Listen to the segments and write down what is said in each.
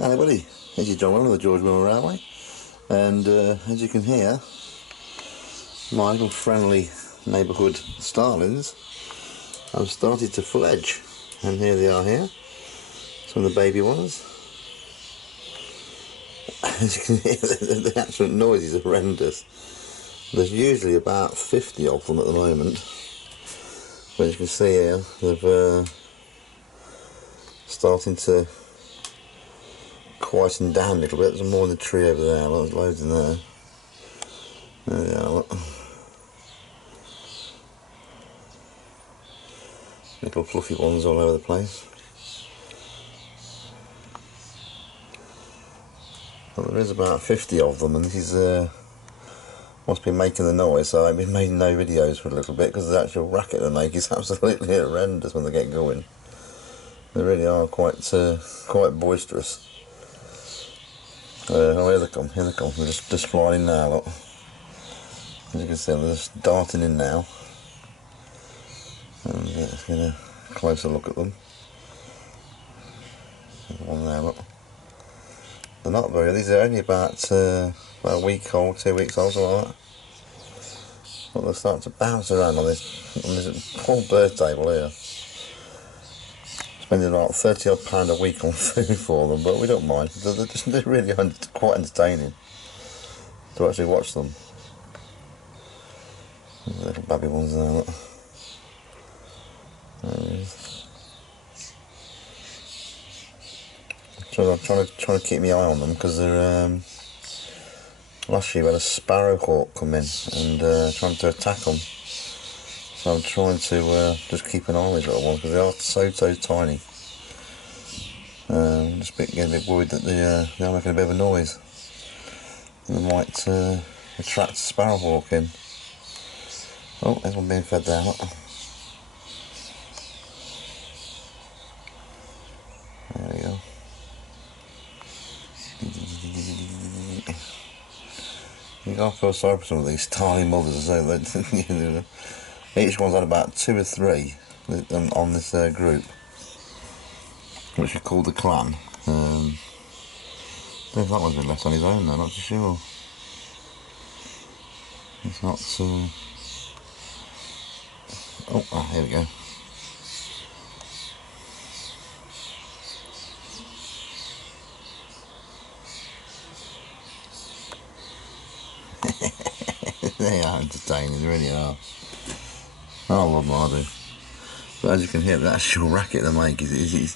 Hello buddy, this is John of the George Mill Railway, and as you can hear, my little friendly neighbourhood starlings have started to fledge, and here they are here, some of the baby ones. As you can hear, the actual noise is horrendous. There's usually about 50 of them at the moment, but as you can see here, they've starting to quieten down a little bit. There's more in the tree over there, there's loads in there. There they are, look. Little fluffy ones all over the place. Well, there is about 50 of them, and this is what's been making the noise, so I've been making no videos for a little bit because the actual racket they make is absolutely horrendous when they get going. They really are quite boisterous. Oh, here they come, they're just flying in now, look. As you can see, they're just darting in now. And let's get a closer look at them. There's one there, look. They're not very, these are only about a week old, 2 weeks old, something like that. But they're starting to bounce around on this poor bird table here. Spending about £30 odd a week on food for them, but we don't mind. They're really quite entertaining to actually watch them. There's little baby ones there, look. There he is. I'm trying to keep my eye on them because they're last year we had a sparrowhawk come in and trying to attack them. So I'm trying to just keep an eye on these little ones because they are so tiny. I'm just getting a bit worried that they are making a bit of a noise. They might attract a sparrowhawk in. Oh, there's one being fed there. Look. There we go. You gotta feel sorry for some of these tiny mothers. Each one's had about 2 or 3 on this group, which we call the clan. I don't know if that one's been left on his own though, not too sure. It's not oh, here we go. They are entertaining, they really are. I love them, I do. But as you can hear, the actual racket they make it's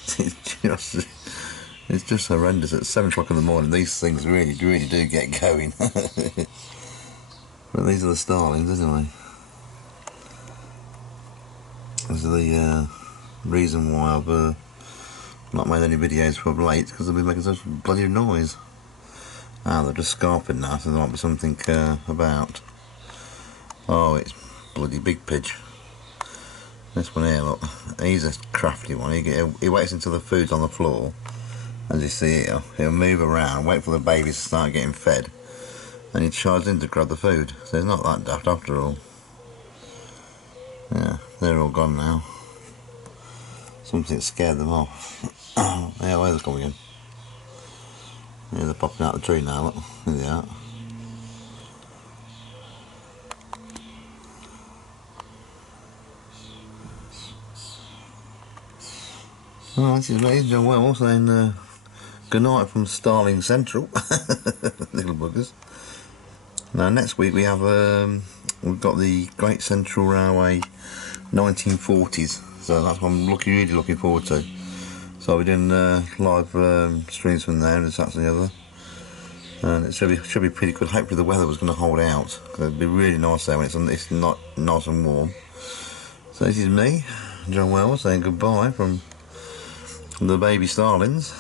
just horrendous. At 7 o'clock in the morning, these things really do get going. But these are the starlings, isn't they? This is the reason why I've not made any videos for late, because they've been making such bloody noise. Ah, they're just scarping now, so there might be something about. Oh, it's bloody big pitch. This one here, look, he's a crafty one. He waits until the food's on the floor, as you see here. He'll move around, wait for the babies to start getting fed, and he charges in to grab the food. So it's not that daft after all. Yeah, they're all gone now. Something scared them off. Oh, yeah, where's they coming in? Yeah, they're popping out of the tree now, look. There they are. Oh, this is ladies and gentlemen, well, saying good night from Starling Central. Little buggers. Now next week we have we've got the Great Central Railway 1940s, so that's what I'm really looking forward to. So I'll be doing live streams from there and this, that and the other, and it should be pretty good. Hopefully the weather was going to hold out, because it'd be really nice there when it's not nice and warm. So this is me, John Wells, saying goodbye from the baby starlings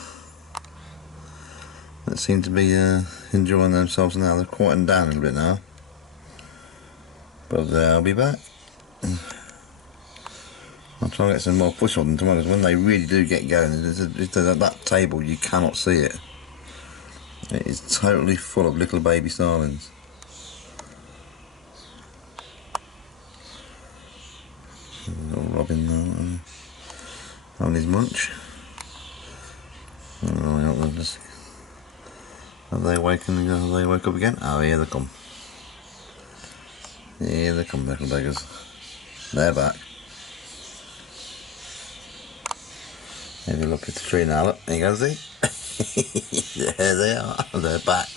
that seem to be enjoying themselves now. They're quieting down a little bit now, but I'll be back. I'll try and get some more push on them tomorrow, because when they really do get going, that table, you cannot see it. It is totally full of little baby starlings. Little Robin there, having his munch. Alright, I'll just Have they awakened? Have they woke up again? Oh, here they come. Here they come, little beggars. They're back. Maybe look at the tree now. Look, there you go, see? There they are. They're back.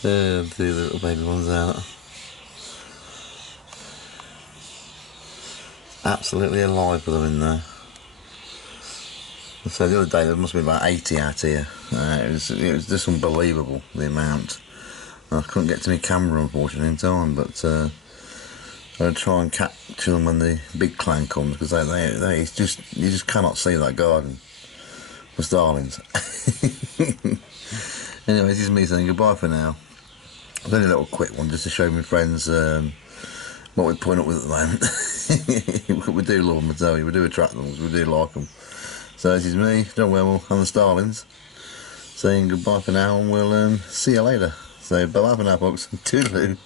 The little baby ones out. Absolutely alive with them in there. So the other day there must have been about 80 out here. It was just unbelievable, the amount. I couldn't get to my camera unfortunately in time, but I'll try and capture them when the big clan comes, because you just cannot see that garden for starlings. Anyway, this is me saying goodbye for now. It's only a little quick one just to show my friends what we're putting up with at the moment. We do love them, I tell you, we do attract them, we do like them. So this is me, John Wemel, and the Starlings, saying goodbye for now, and we'll see you later. So bye bye for now, folks. Toodaloo.